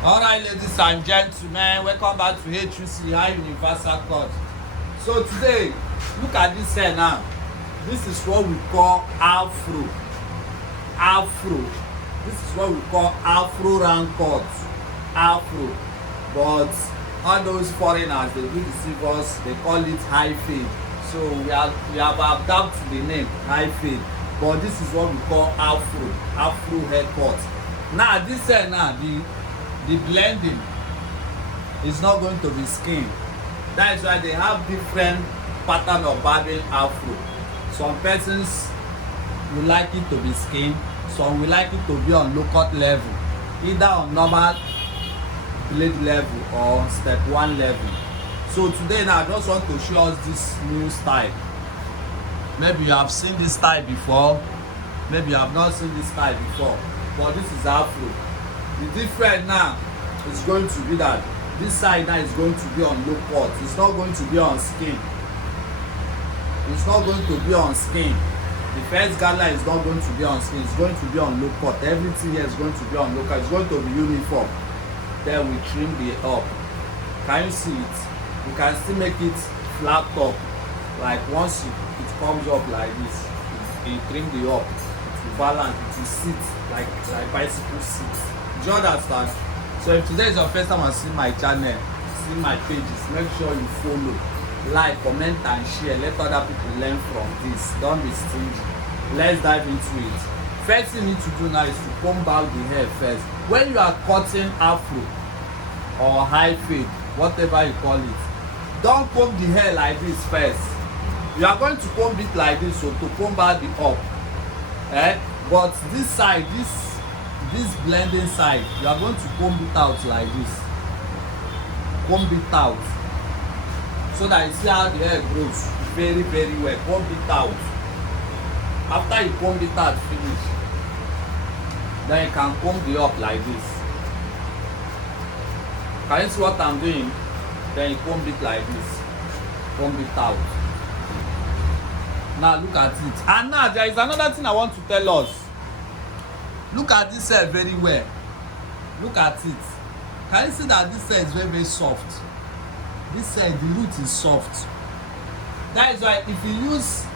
Alright, ladies and gentlemen, welcome back to HUC High Universal Court. So today, look at this hair now. This is what we call Afro. Afro. This is what we call Afro round cut. Afro. But all those foreigners, they do deceive us, they call it high fade. So we have adapted the name high fade. But this is what we call Afro. Afro haircut. Now this hair now, the blending is not going to be skin. That is why they have different pattern of barbing afro. Some persons will like it to be skin, some will like it to be on low cut level, either on normal blade level or step 1 level. So today now I just want to show us this new style. Maybe you have seen this style before, maybe you have not seen this style before, but this is afro. The difference now is going to be that this side now is going to be on low cut. It's not going to be on skin. It's not going to be on skin. The first guideline is not going to be on skin. It's going to be on low cut. Everything here is going to be on low cut. It's going to be uniform. Then we trim the up. Can you see it? You can still make it flat top. Like once it comes up like this, you trim the up. It will balance. It will sit like bicycle seats. Do you understand? So if today is your first time on seeing my channel, seeing my pages, make sure you follow, like, comment and share. Let other people learn from this. Don't be stingy. Let's dive into it. First thing you need to do now is to comb out the hair first. When you are cutting afro or high fade, whatever you call it, don't comb the hair like this first. You are going to comb it like this, so to comb out the up. But this side, this blending side, you are going to comb it out like this. Comb it out so that you see how the hair grows very well. Comb it out. After you comb it out finish, then you can comb the up like this. Can you see what I'm doing? Then you comb it like this. Comb it out. Now look at it. And now there is another thing I want to tell us. Look at this hair very well. Look at it. Can you see that this hair is very soft? This hair, the root is soft. That is why if you use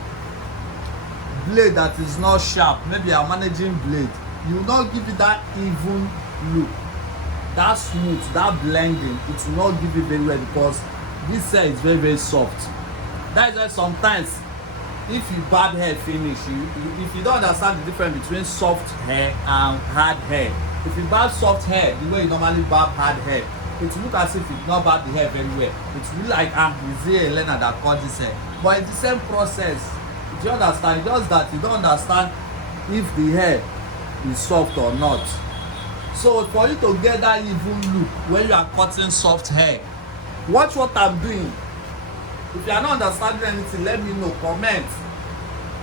blade that is not sharp, maybe you are managing blade, you will not give it that even look, that smooth, that blending. It will not give it very well because this hair is very soft. That is why sometimes if you barb hair finish, if you don't understand the difference between soft hair and hard hair, if you barb soft hair the way you normally barb hard hair, it will look as if you not barb the hair very well. It will be like is there a learner that cut this hair? But it's the same process. Do you understand? Just that you don't understand if the hair is soft or not. So for you to get that even look when you are cutting soft hair, watch what I'm doing. If you are not understanding anything, let me know. Comment.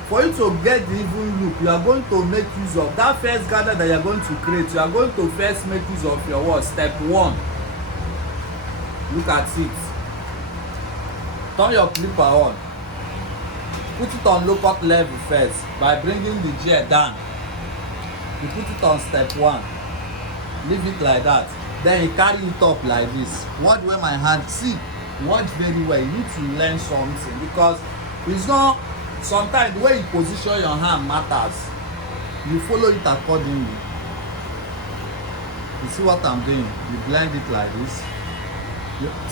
For you to get the even look, you are going to make use of that first gather that you are going to create. You are going to first make use of your what? Step 1. Look at it. Turn your clipper on. Put it on low cut level first by bringing the gel down. You put it on step 1. Leave it like that. Then you carry it up like this. Watch where my hand. See. Watch very well. You need to learn something because it's not, sometimes the way you position your hand matters. You follow it accordingly. You see what I'm doing? You blend it like this.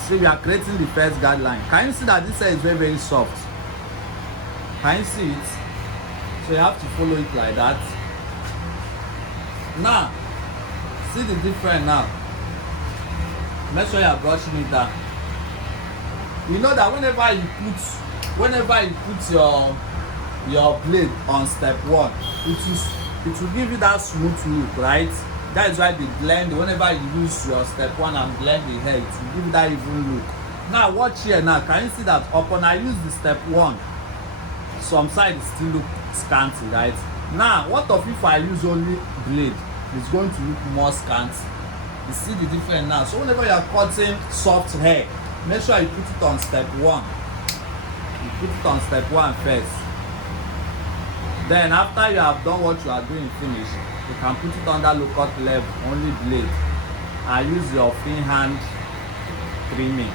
See, we are creating the first guideline. Can you see that this hair is very soft? Can you see it? So you have to follow it like that. Now see the difference now. Make sure you are brushing it down. You know that whenever you put your blade on step 1, it will give you that smooth look, right? That is why the blend, whenever you use your step 1 and blend the hair, it will give you that even look. Now watch here now. Can you see that upon I use the step 1, some sides still look scanty, right? Now what if I use only blade? It's going to look more scanty. You see the difference now. So whenever you are cutting soft hair, make sure you put it on step 1. You put it on step 1 first. Then after you have done what you are doing finish, you can put it under low cut level, only blade. and use your free hand trimming.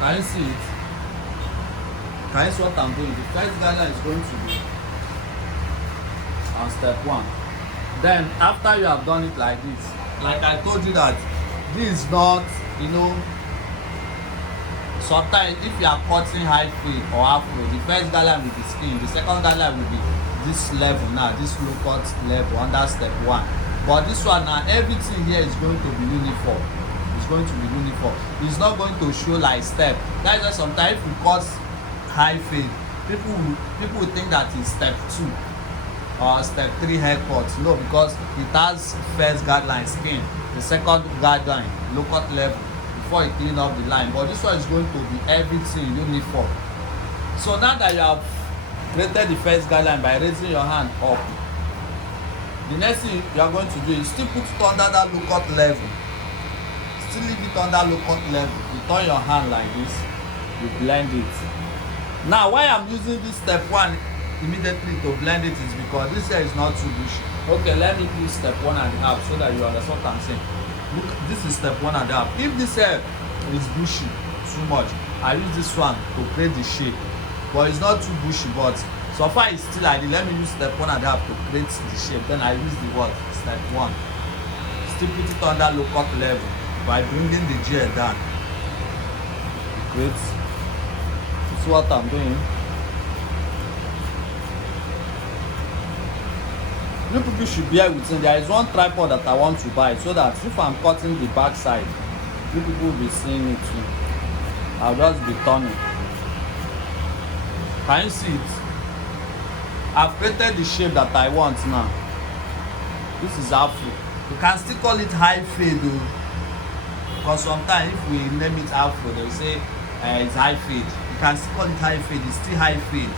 Can you see it? Can you see what I'm doing? The first guideline is going to be on step 1. Then after you have done it like this, like I told you that this is not, you know, sometimes if you are cutting high fade or afro, the first guideline will be skin, the second guideline will be this level now, this low cut level under step 1. But this one now, everything here is going to be uniform. It's going to be uniform. It's not going to show like step. That's why sometimes if you cut high fade, people will think that it's step 2 or step 3 haircut. No, because it has first guideline skin, the second guideline low cut level before you clean up the line. But this one is going to be everything uniform. So now that you have created the first guideline by raising your hand up, the next thing you are going to do is still put it under that low cut level. Still leave it under low cut level. You turn your hand like this, you blend it. Now why I'm using this step 1 immediately to blend it is because this hair is not too bushy. Okay, let me do step 1.5 so that you understand what I'm saying. Look, this is step 1.5. If this hair is bushy too much, I use this one to create the shape. But it's not too bushy, but so far it's still like this. Let me use step 1.5 to create the shape. Then I use the what? Step 1. Still put it under low cut level by bringing the gel down. Great. This is what I'm doing. You people should bear with me. There is one tripod that I want to buy so that if I'm cutting the back side, you people will be seeing it too. I'll just be turning. Can you see it? I've created the shape that I want now. This is Afro. You can still call it high fade though. Because sometimes if we name it Afro, they'll say it's high fade. You can still call it high fade. It's still high fade.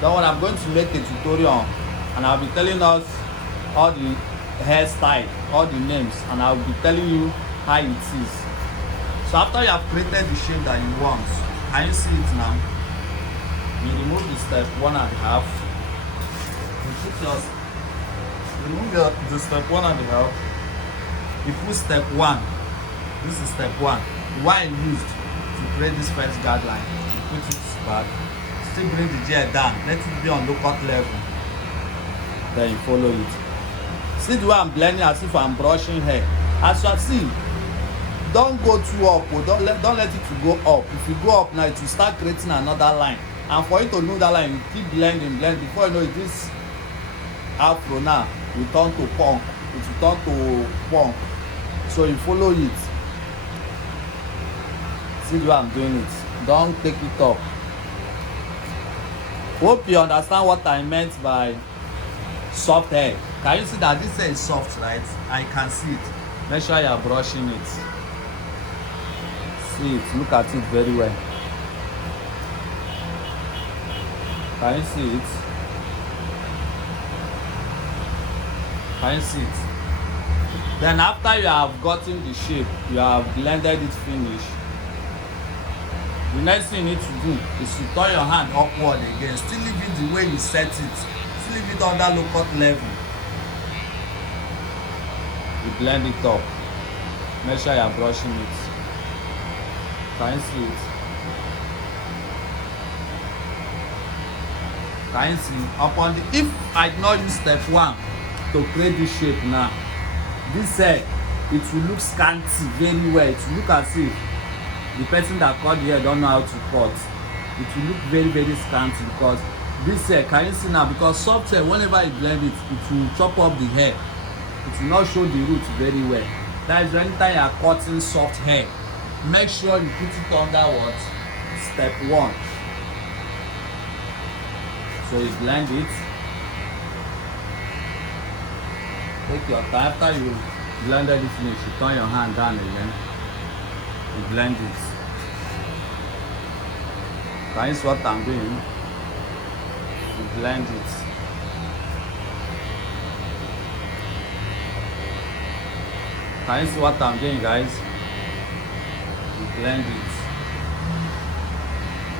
That one I'm going to make a tutorial and I'll be telling us all the hairstyle, all the names, and I'll be telling you how it is. So after you have created the shape that you want, can you see it now? You remove the step 1.5. Remove the step 1.5. You put step 1. This is step 1. The one you used to create this first guideline. You put it back. Still bring the gel down. Let it be on low cut level. Then you follow it. See the way I'm blending as if I'm brushing hair. As you see, don't go too up. Don't let it to go up. If you go up now, it will start creating another line. And for you to know that line, you keep blending. Before you know it, this Afro now will turn to punk. It will turn to punk. So you follow it. See the way I'm doing it. Don't take it up. Hope you understand what I meant by soft hair. Can you see that this hair is soft, right? I can see it. Make sure you are brushing it. See it. Look at it very well. Can you see it? Can you see it? Then after you have gotten the shape, you have blended it finish. The next thing you need to do is to turn your hand upward again. Still leave it the way you set it. Still leave it under low cut level. You blend it up. Make sure you are brushing it. Can you see it? Can you see? Upon the, if I did not use step 1 to create this shape now, this hair, it will look scanty very well. It will look as if the person that cut the hair don't know how to cut. It will look very, very scanty because this hair, can you see now? Because soft hair, whenever you blend it, it will chop up the hair. It will not show the roots very well. That is anytime you are cutting soft hair, make sure you put it under what? Step 1. So you blend it. Take your time. After you blended it finish, you turn your hand down again. You blend it. Can you see what I'm doing? You blend it. Can you see what I'm doing, guys? You blend it.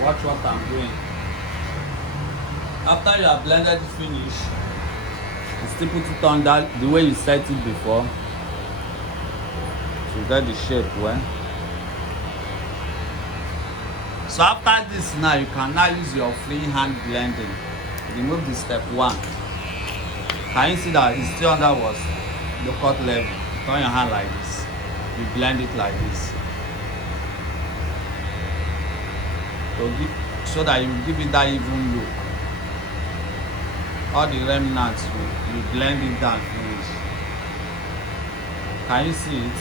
Watch what I'm doing. After you have blended it finish, you still put it on that the way you set it before. to get the shape well. So after this now, you can now use your free hand blending. Remove the step 1. Can you see that it's still under what? The cut level. Turn your hand like this. You blend it like this. So that you give it that even look. All the remnants, you blend it down finish. Can you see it?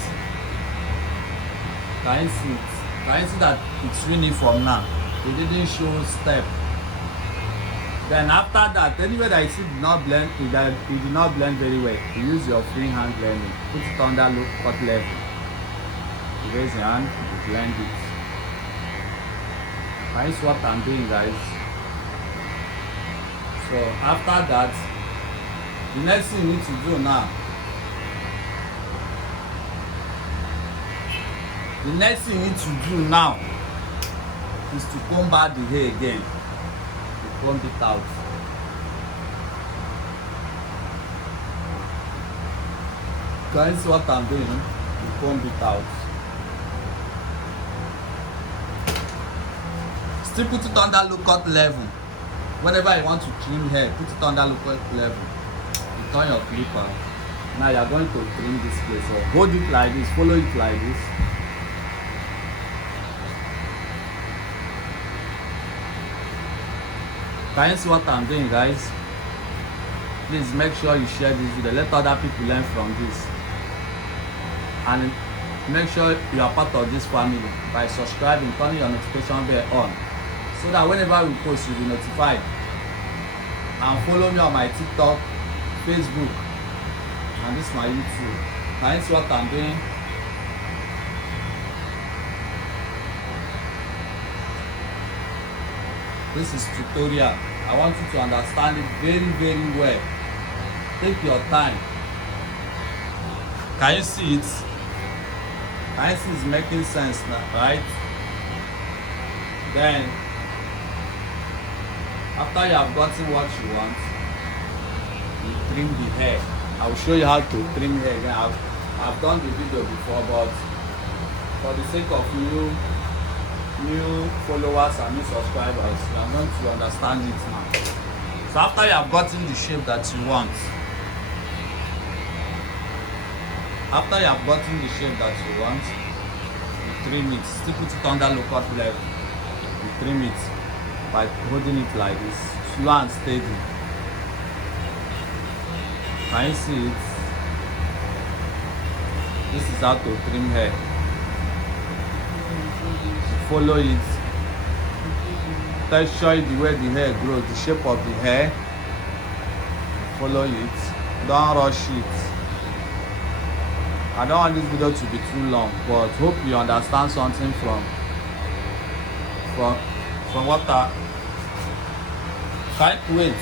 Can you see it? Can you see that it's uniform now? It didn't show step. Then after that, anywhere that you see did not blend, it did not blend very well, you use your free hand blending. Put it under low cut level. You raise your hand, you blend it. Can you see what I'm doing, guys? So after that, the next thing you need to do now. The next thing you need to do now is to comb back the hair again. You comb it out. Can you see what I'm doing? You comb it out. Still put it under low cut level. Whenever you want to trim hair, put it under low cut level. You turn your clipper. Now you are going to trim this place. So hold it like this, follow it like this. Can you see what I'm doing, guys? Please make sure you share this video. Let other people learn from this. And make sure you are part of this family by subscribing, turning your notification bell on, so that whenever we post, you'll be notified. And follow me on my TikTok, Facebook, and this is my YouTube. Can you see what I'm doing? This is tutorial. I want you to understand it very, very well. Take your time. Can you see it? Can you see it's making sense now, right? Then, after you have gotten what you want, you trim the hair. I will show you how to trim hair again. I've done the video before, but for the sake of new followers and new subscribers, you are going to understand it now. So after you have gotten the shape that you want, you trim it. Still put it under low cut level. You trim it by holding it like this, slow and steady. Can you see it? This is how to trim hair. Follow it. Show you the way the hair grows, the shape of the hair. Follow it. Don't rush it. I don't want this video to be too long, but hope you understand something from what wait.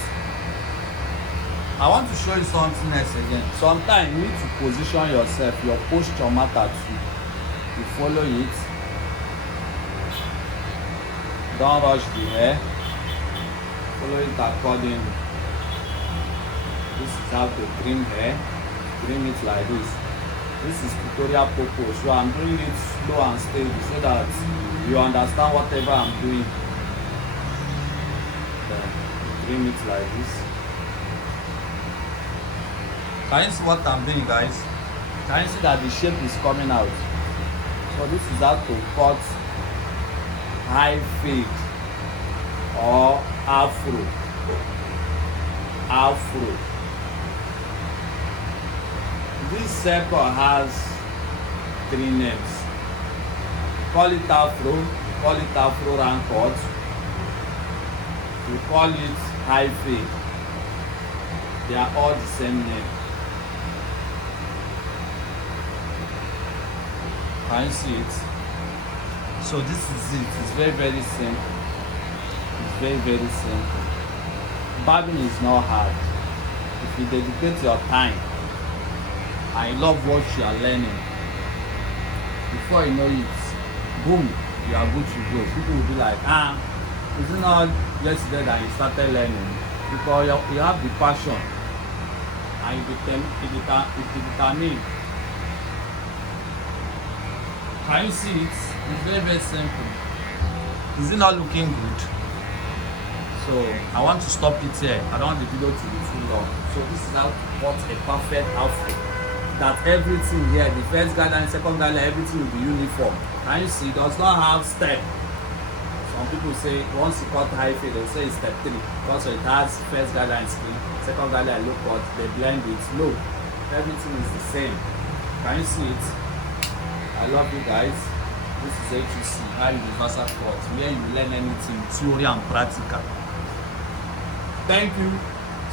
I want to show you something else again. Sometimes you need to position yourself. Your posture matters too. You follow it. Don't rush the hair. Follow it accordingly. This is how to trim hair. Trim it like this. This is tutorial purpose. So I'm doing it slow and steady so that you understand whatever I'm doing. Then trim it like this. Can you see what I'm doing, guys? Can you see that the shape is coming out? So this is how to cut high fade or afro. This circle has 3 names. Call it afro round cut. We call it high fade. They are all the same name. Can you see it? So this is it. It's very, very simple. It's very, very simple. Barbing is not hard. If you dedicate your time and you love what you are learning, before you know it, boom, you are good to go. People will be like, is it not yesterday that you started learning? Because you have the passion and you determine Can you see it? It's very, very simple. Is it not looking good? So I want to stop it here. I don't want the video to be too long. So this is how to cut a perfect Afro. That everything here, the first guideline, second guideline, everything will be uniform. Can you see? It does not have step. Some people say once you cut high fade, they'll say it's step 3. Also it has first guideline skin, second guideline low cut, they blend it. No, everything is the same. Can you see it? I love you guys. This is HUC, High Universal Cut, where you learn anything, theory and practical. Thank you.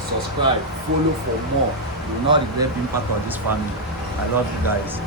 Subscribe, follow for more. You will not regret being part of this family. I love you guys.